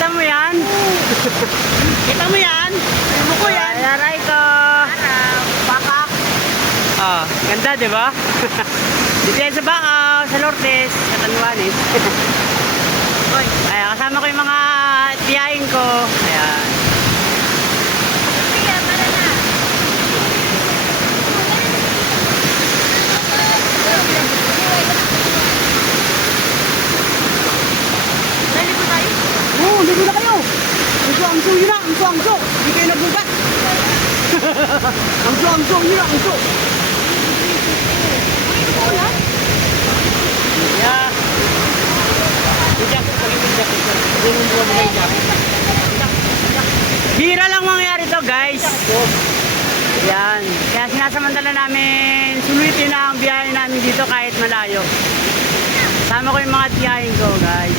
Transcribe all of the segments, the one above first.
Kita mo yan? Kita mo yan? Ano ko yan? Aray ko. Baka. Oh, ganda, di ba? Dito yan sa Bacau, sa Lourdes, sa Tanduanes. Hoy. Ayan, kasama ko yung mga tiyahin ko. Ayan. Sige, para na. Dali po tayo? Oo, ligo na kayo. Angso, yun na. Angso. Hindi kayo nagbugat. Angso, yun na. Angso. Yeah. Bira lang mangyari to, guys. Yan. Kaya sinasamantala namin sulitin na ang biyahe namin dito kahit malayo. Sama ko yung mga tiyahin ko, guys.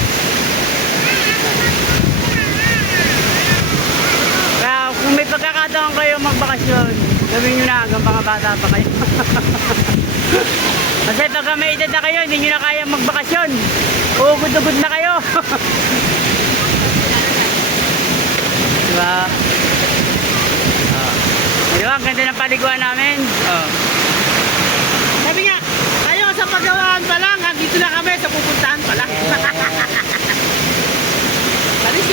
Kaya kung may pagkakataon kayo magbakasyon, gawin nyo na hanggang mga bata pa kayo. Kasi pagka may edad na kayo, hindi nyo na kaya magbakasyon. Ugod-ugod na kayo. Diba? Diba? Ang ganda ng paliguan namin. Oh.